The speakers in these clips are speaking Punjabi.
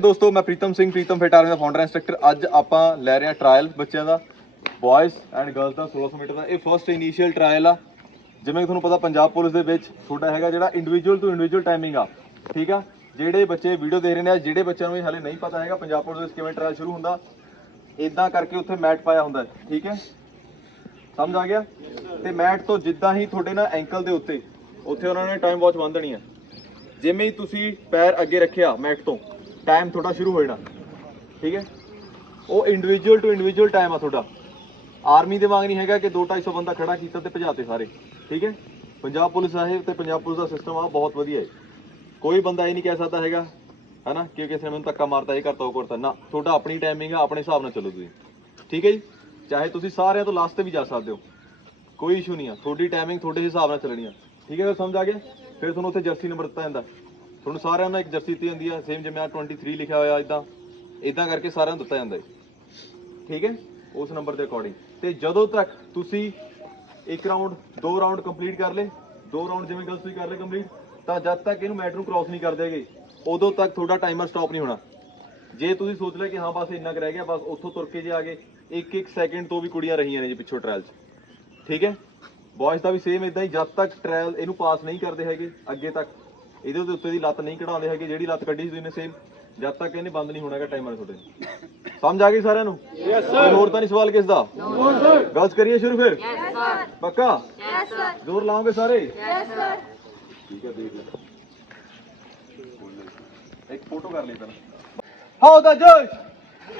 ਦੋਸਤੋ, ਮੈਂ ਪ੍ਰੀਤਮ ਸਿੰਘ, ਪ੍ਰੀਤਮ ਫਿਟ ਆਰਮੀ ਦਾ ਫਾਊਂਡਰ ਇੰਸਟ੍ਰਕਟਰ ਅੱਜ ਆਪਾਂ ਲੈ ਰਹੇ ਹਾਂ ਟ੍ਰਾਇਲ ਬੱਚਿਆਂ ਦਾ। ਬॉयਜ਼ ਐਂਡ ਗਰਲਸ ਦਾ 1600 ਮੀਟਰ ਦਾ। ਇਹ ਫਰਸਟ ਇਨੀਸ਼ੀਅਲ ਟ੍ਰਾਇਲ ਆ। ਜਿਵੇਂ ਕਿ ਤੁਹਾਨੂੰ ਪਤਾ, ਪੰਜਾਬ ਪੁਲਿਸ ਦੇ ਵਿੱਚ ਤੁਹਾਡਾ ਹੈਗਾ ਜਿਹੜਾ ਇੰਡੀਵਿਜੂਅਲ ਟੂ ਇੰਡੀਵਿਜੂਅਲ ਟਾਈਮਿੰਗ ਆ। ਠੀਕ ਆ? ਜਿਹੜੇ ਬੱਚੇ ਵੀਡੀਓ ਦੇਖ ਰਹੇ ਨੇ ਜਿਹੜੇ ਬੱਚਿਆਂ ਨੂੰ ਇਹ ਹਾਲੇ ਨਹੀਂ ਪਤਾ ਹੈਗਾ, ਪੰਜਾਬ ਪੁਲਿਸ ਵਿੱਚ ਕਿਵੇਂ ਟ੍ਰਾਇਲ ਸ਼ੁਰੂ ਹੁੰਦਾ। ਇਦਾਂ ਕਰਕੇ ਉੱਥੇ ਮੈਟ ਪਾਇਆ ਹੁੰਦਾ। ਠੀਕ ਹੈ? ਸਮਝ ਆ ਗਿਆ? ਤੇ ਮੈਟ ਤੋਂ ਜਿੱਦਾਂ ਹੀ ਤੁਹਾਡੇ ਨਾ ਐਂਕਲ ਦੇ ਉੱਤੇ, ਉੱਥੇ ਉਹਨਾਂ ਨੇ ਟਾਈਮ ਵਾਚ ਬੰਨ ਹੈ ਜਿਵੇਂ ਹੀ ਤੁਸੀਂ ਪੈਰ ਅੱਗੇ ਰੱਖਿਆ ਮੈਟ ਤੋਂ ਟਾਈਮ ਤੁਹਾਡਾ ਸ਼ੁਰੂ ਹੋ ਜਾਣਾ। ਠੀਕ ਹੈ? ਉਹ ਇੰਡੀਵਿਜੂਅਲ ਟੂ ਇੰਡੀਵਿਜੂਅਲ ਟਾਈਮ ਆ ਤੁਹਾਡਾ। ਆਰਮੀ ਦੇ ਵਾਂਗ ਨਹੀਂ ਹੈਗਾ ਕਿ 2-250 ਬੰਦਾ ਖੜਾ ਕੀਤਾ ਤੇ ਭਜਾਤੇ ਸਾਰੇ। ਠੀਕ ਹੈ? ਪੰਜਾਬ ਪੁਲਿਸ ਸਾਹਿਬ ਤੇ ਪੰਜਾਬ ਪੁਲਿਸ ਦਾ ਸਿਸਟਮ ਆ, ਬਹੁਤ ਵਧੀਆ ਹੈ। ਕੋਈ ਬੰਦਾ ਇਹ ਨਹੀਂ ਕਹਿ ਸਕਦਾ ਹੈਗਾ, ਹੈਨਾ, ਕਿ ਕਿਸੇ ਨੇ ਮੈਨੂੰ ਧੱਕਾ ਮਾਰਤਾ, ਇਹ ਕਰਤਾ, ਉਹ ਕਰਤਾ। ਨਾ, ਤੁਹਾਡਾ ਆਪਣੀ ਟਾਈਮਿੰਗ ਆ, ਆਪਣੇ ਹਿਸਾਬ ਨਾਲ ਚੱਲੋ ਤੁਸੀਂ। ਠੀਕ ਹੈ ਜੀ? ਚਾਹੇ ਤੁਸੀਂ ਸਾਰਿਆਂ ਤੋਂ ਲਾਸਟ ਤੇ ਵੀ ਜਾ ਸਕਦੇ ਹੋ। ਕੋਈ ਇਸ਼ੂ ਨਹੀਂ ਆ। ਤੁਹਾਡੀ ਟਾਈਮਿੰਗ ਤੁਹਾਡੇ ਹਿਸਾਬ ਨਾਲ ਚੱਲਣੀ ਆ। ਠੀਕ ਹੈ, ਫਿਰ ਸਮਝ ਆ ਗਿਆ? ਫਿਰ ਤੁਹਾਨੂੰ ਉੱਥੇ ਜਰਸੀ ਨੰਬਰ ਦਿੱਤਾ ਜਾਂਦਾ। ਤੁਹਾਨੂੰ ਸਾਰਿਆਂ ਨੂੰ ਇੱਕ ਜਰਸੀ ਦਿੱਤੀ ਜਾਂਦੀ ਆ ਸੇਮ ਜਿਵੇਂ ਆ 23 ਲਿਖਿਆ ਹੋਇਆ ਇਦਾਂ ਇਦਾਂ ਕਰਕੇ ਸਾਰਿਆਂ ਨੂੰ ਦਿੱਤਾ ਜਾਂਦਾ ਹੈ ਠੀਕ ਹੈ? ਉਸ ਨੰਬਰ ਦੇ ਅਕੋਰਡਿੰਗ ਤੇ ਜਦੋਂ ਤੱਕ ਤੁਸੀਂ ਇੱਕ ਰਾਉਂਡ ਦੋ ਰਾਉਂਡ ਕੰਪਲੀਟ ਕਰ ਲੇ ਦੋ ਰਾਉਂਡ ਜਿਵੇਂ ਗੱਲ ਤੁਸੀਂ ਕਰ ਲੇ ਕੰਪਲੀਟ ਤਾਂ ਜਦ ਤੱਕ ਇਹਨੂੰ ਮੈਟ ਨੂੰ ਕ੍ਰਾਸ ਨਹੀਂ ਕਰਦੇ ਹੈਗੇ, ਉਦੋਂ ਤੱਕ ਤੁਹਾਡਾ ਟਾਈਮਰ ਸਟਾਪ ਨਹੀਂ ਹੋਣਾ। ਜੇ ਤੁਸੀਂ ਸੋਚ ਲਿਆ ਕਿ ਹਾਂ, ਬਸ ਇੰਨਾ ਕੁ ਰਹਿ ਗਿਆ, ਬਸ ਉੱਥੋਂ ਤੁਰ ਕੇ ਜੇ ਆ ਗਏ ਇੱਕ ਇੱਕ ਸੈਕਿੰਡ ਤੋਂ ਵੀ ਕੁੜੀਆਂ ਰਹੀਆਂ ਨੇ ਜੀ ਪਿੱਛੋਂ ਟ੍ਰਾਇਲ 'ਚ। ਠੀਕ ਹੈ? ਬॉयਜ਼ ਦਾ ਵੀ ਸੇਮ ਇਦਾਂ ਹੀ, ਜਦ ਤੱਕ ਟ੍ਰਾਇਲ ਇਹਨੂੰ ਪਾਸ ਨਹੀਂ ਕਰਦੇ ਹੈਗੇ, ਅੱਗੇ ਤੱਕ ਇਹਦੇ ਉੱਤੇ ਉੱਤੇ ਦੀ ਲੱਤ ਨਹੀਂ ਕਢਾਉਂਦੇ ਹੈਗੇ ਜਿਹੜੀ ਲੱਤ ਕੱਢੀ ਸੀ ਤੁਸੀਂ ਨੇ ਸੇਮ ਜਦ ਤੱਕ ਇਹਨੇ ਬੰਦ ਨਹੀਂ ਹੋਣਾ ਹੈਗਾ ਟਾਈਮਰ ਤੁਹਾਡੇ ਸਮਝ ਆ ਗਈ ਸਾਰਿਆਂ ਨੂੰ? ਯੈਸ ਸਰ ਹੋਰ ਤਾਂ ਨਹੀਂ ਸਵਾਲ ਕਿਸ ਦਾ? ਨੋ ਸਰ ਗਲਤ ਕਰੀਏ ਸ਼ੁਰੂ ਫਿਰ? ਯੈਸ ਸਰ ਪੱਕਾ? ਯੈਸ ਸਰ ਜ਼ੋਰ ਲਾਓਗੇ ਸਾਰੇ? ਯੈਸ ਸਰ ਠੀਕ ਹੈ ਦੇਖ ਲੈ। ਇੱਕ ਫੋਟੋ ਕਰ ਲਈ ਪਹਿਲਾਂ। How the josh!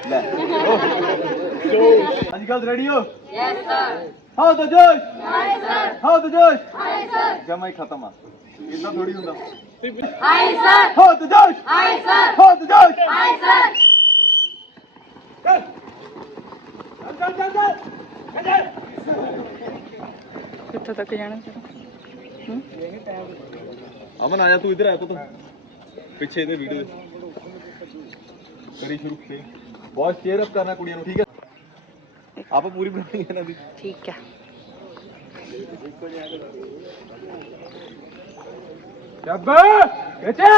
ਲੈ। ਅੱਜ ਕੱਲ ਰੈਡੀ ਹੋ yes sir how the Josh! High sir how the Josh! High sir ਜਮਾ ਹੀ ਖਤਮ ਆ। ਇੰਨਾ ਥੋੜੀ ਹੁੰਦਾ। ਹਾਈ ਸਰ ਦਾ ਜੋਸ਼ ਹਾਈ ਸਰ ਦਾ ਜੋਸ਼ ਹਾਈ ਸਰ ਚੱਲ ਚੱਲ ਚੱਲ ਚੱਲ ਕਿੱਥੇ ਤੱਕ ਜਾਣਾ ਅਮਨ ਆਇਆ ਤੂੰ ਇਧਰ ਆਇਆ ਪੁੱਤ ਪਿੱਛੇ ਇਹਦੇ ਵੀਡੀਓ ਕਰੀ ਸ਼ੁਰੂ ਤੇ ਬਹੁਤ ਚੇਅਰ ਅਪ ਕਰਨਾ ਕੁੜੀਆਂ ਨੂੰ ਠੀਕ ਹੈ? ਆਪਾਂ ਪੂਰੀ ਬਣਾਣੀ ਹੈ ਇਹਨਾਂ ਦੀ। ਠੀਕ ਹੈ। ਜੱਬਾ ਕਿੱਥੇ?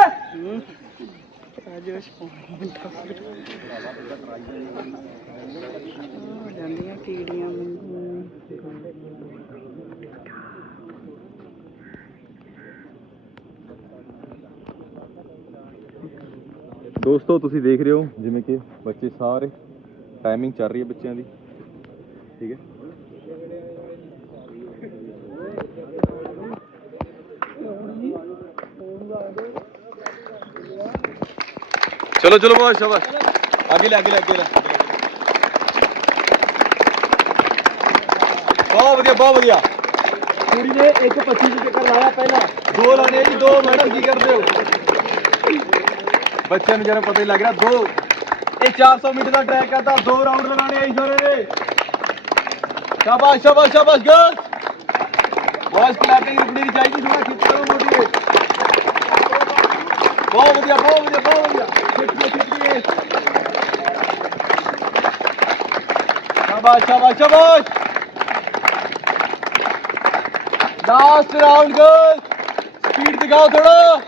ਰਾਜੇਸ਼ ਜਾਂਦੀਆਂ ਕੀੜੀਆਂ ਮੈਨੂੰ ਦੋਸਤੋ ਤੁਸੀਂ ਦੇਖ ਰਹੇ ਹੋ ਜਿਵੇਂ ਕਿ ਬੱਚੇ ਸਾਰੇ ਟਾਈਮਿੰਗ ਚੱਲ ਰਹੀ ਹੈ ਬੱਚਿਆਂ ਦੀ। ਠੀਕ ਹੈ। ਚਲੋ ਚਲੋ ਬਹੁਤ ਸ਼ਾਬਾਸ਼। ਅੱਗੇ ਲੈ ਅੱਗੇ ਲੈ ਅੱਗੇ ਲੈ। ਬਹੁਤ ਵਧੀਆ ਬਹੁਤ ਵਧੀਆ। ਕੁੜੀ ਨੇ ਇੱਕ 25 ਦੇ ਚੱਕਰ ਲਾਇਆ ਪਹਿਲਾਂ। ਦੋ ਲਾਣੇ ਜੀ ਦੋ ਮੈਡਮ ਕੀ ਕਰਦੇ ਹੋ? ਬੱਚਿਆਂ ਨੂੰ ਜਰਾ ਪਤਾ ਹੀ ਲੱਗ ਰਿਹਾ ਦੋ। ਇਹ 400 ਮੀਟਰ ਦਾ ਟਰੈਕ ਕਰਦਾ ਦੋ ਰਾਉਂਡ ਲਗਾਣੇ ਆਈ ਸਾਰੇ ਨੇ। ਸ਼ਾਬਾਸ਼ ਸ਼ਾਬਾਸ਼ ਸ਼ਾਬਾਸ਼ ਗਰਲਸ ਬॉयਜ਼ ਕਲੈਪਿੰਗ ਰੁਕਣੀ ਚਾਹੀਦੀ ਥੋੜਾ ਖਿੱਚ ਕਰੋ ਮੋਟੀਵੇਟ ਬਹੁਤ ਵਧੀਆ ਬਹੁਤ ਵਧੀਆ ਬਹੁਤ ਵਧੀਆ। ਖਿੱਚ ਕੇ ਖਿੱਚ ਕੇ ਸ਼ਾਬਾਸ਼ ਸ਼ਾਬਾਸ਼ ਸ਼ਾਬਾਸ਼ ਲਾਸਟ ਰਾਉਂਡ ਗਰਲਸ ਸਪੀਡ ਦਿਖਾਓ ਥੋੜਾ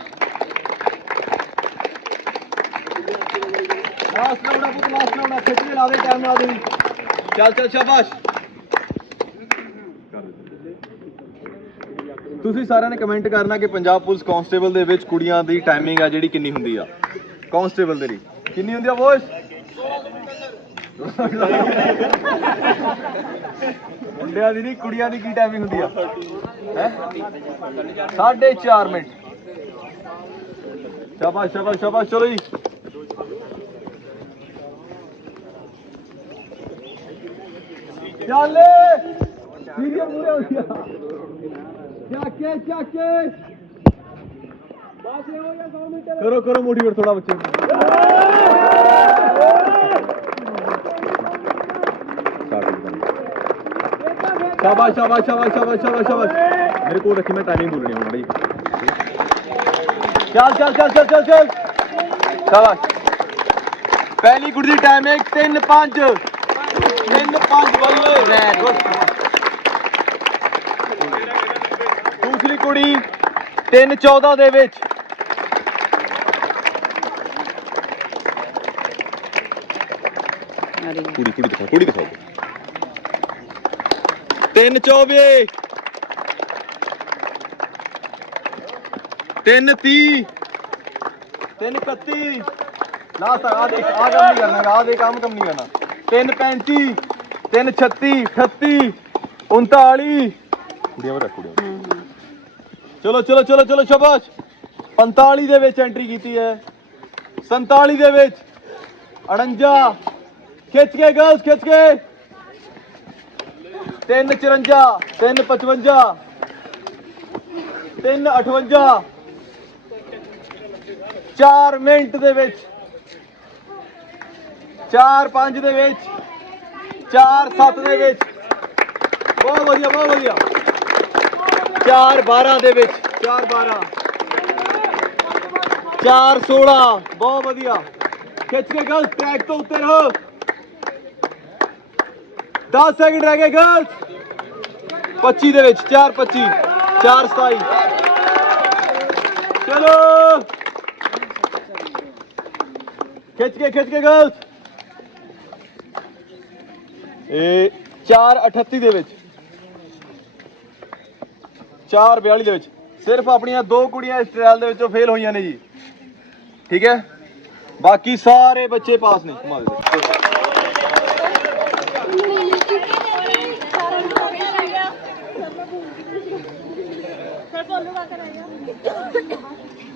ਲਾਸਟ ਰਾਉਂਡ ਆ ਪੁੱਤ ਲਾਸਟ ਰਾਉਂਡ ਆ ਖਿੱਚ ਕੇ ਲਾ ਦੇ ਤੁਸੀਂ ਸਾਰਿਆਂ ਨੇ ਕਮੈਂਟ ਕਰਨਾ ਕਿ ਪੰਜਾਬ ਪੁਲਿਸ ਕਾਂਸਟੇਬਲ ਦੇ ਵਿੱਚ ਕੁੜੀਆਂ ਦੀ ਟਾਈਮਿੰਗ ਆ ਜਿਹੜੀ ਕਿੰਨੀ ਹੁੰਦੀ ਆ। ਕਾਂਸਟੇਬਲ ਦੇ ਲਈ ਕਿੰਨੀ ਹੁੰਦੀ ਆ ਬੋਸ ਮੁੰਡਿਆਂ ਦੀ ਨਹੀਂ, ਕੁੜੀਆਂ ਦੀ ਕੀ ਟਾਈਮਿੰਗ ਹੁੰਦੀ ਆ? ਹੈ? 4.5 ਮਿੰਟ। ਸ਼ਾਬਾਸ਼ ਸ਼ਾਬਾਸ਼ ਸ਼ਾਬਾਸ਼, ਚਲੋ ਜੀ। ਚੱਲ ਸੀਰੀਅਸ ਮੂਰੇ ਹੋ ਗਿਆ? ਚੱਕੇ ਚੱਕੇ ਕਰੋ ਕਰੋ ਮੋਟੀਵੇਟ ਥੋੜਾ ਬੱਚੇ ਨੂੰ। ਸ਼ਾਬਾਸ਼ ਸ਼ਾਬਾਸ਼ ਸ਼ਾਬਾਸ਼ ਸ਼ਾਬਾਸ਼ ਸ਼ਾਬਾਸ਼ ਸ਼ਾਬਾਸ਼। ਮੇਰੇ ਕੋਲ ਰੱਖੀ ਮੈਂ ਟਾਈਮਿੰਗ ਬੋਲਣੀ ਹੁਣ ਬਈ ਚੱਲ ਚੱਲ ਚੱਲ ਚੱਲ ਚੱਲ ਚੱਲ। ਸ਼ਾਬਾਸ਼। ਪਹਿਲੀ ਕੁੜੀ ਦੀ ਟਾਈਮ ਹੈ 3 5 3 5 ਬੱਲੇ ਵੈਰੀ ਗੁੱਡ ਦੂਸਰੀ ਕੁੜੀ 3 14 ਦੇ ਵਿੱਚ। ਰਹੀ ਕੁੜੀ ਕੁੜੀ ਦਿਖਾ ਕੁੜੀ ਦਿਖਾਓ। ਤਿੰਨ 24 ਤਿੰਨ 30 ਤਿੰਨ 31 ਲਾਸਟ ਆ ਦੇਖ ਆ ਕੰਮ ਨਹੀਂ ਕਰਨਾ ਆ ਦੇ ਕੰਮ ਕੰਮ ਨਹੀਂ ਕਰਨਾ। ਤਿੰਨ 35 ਤਿੰਨ 36 38 39 ਕੁੜੀਆਂ ਵਰ ਕੁੜੀਆਂ ਹੂੰ ਹੂੰ। ਚਲੋ ਚਲੋ ਚਲੋ ਚਲੋ ਸ਼ਾਬਾਸ਼। 45 ਦੇ ਵਿੱਚ ਐਂਟਰੀ ਕੀਤੀ ਹੈ। 47 ਦੇ ਵਿੱਚ। 48 ਖਿੱਚ ਕੇ ਗਰਲਸ ਖਿੱਚ ਕੇ। 354 355 358 4 ਮਿੰਟ ਦੇ ਵਿੱਚ। 4 5 ਦੇ ਵਿੱਚ। 4 7 ਦੇ ਵਿੱਚ। ਬਹੁਤ ਵਧੀਆ ਬਹੁਤ ਵਧੀਆ। 4 12 ਦੇ ਵਿੱਚ। 4 12 4 16 ਬਹੁਤ ਵਧੀਆ। ਖਿੱਚ ਕੇ ਗਰਲਸ ਟਰੈਕ ਤੋਂ ਉੱਤੇ ਰਹੋ। 10 ਸੈਕਿੰਡ ਰਹਿ ਗਏ ਗਰਲਸ 25 ਦੇ ਵਿੱਚ 4 25 4 27 ਚਲੋ। ਖਿੱਚ ਕੇ ਖਿੱਚ ਕੇ ਗਰਲਸ ਇਹ 4 38 ਦੇ ਵਿੱਚ। 4 42 ਦੇ ਵਿੱਚ। ਸਿਰਫ ਆਪਣੀਆਂ ਦੋ ਕੁੜੀਆਂ ਇਸ ਟ੍ਰਾਇਲ ਦੇ ਵਿੱਚੋਂ ਫੇਲ ਹੋਈਆਂ ਨੇ ਜੀ। ਠੀਕ ਹੈ? ਬਾਕੀ ਸਾਰੇ ਬੱਚੇ ਪਾਸ ਨੇ। ਕਮਾਲ ਦੇ।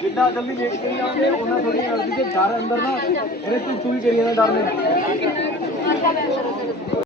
ਜਿੰਨਾ ਜਲਦੀ ਲੇਟ ਕਰੀ ਜਾਓਗੇ ਉਹਨਾਂ ਥੋੜੀ ਜਲਦੀ ਤੇ ਡਰ ਅੰਦਰ ਨਾ ਇਹਨੇ ਤੂੰ ਤੂੰ ਕਰੀ ਜਾਂਦਾ ਡਰ ਨੇ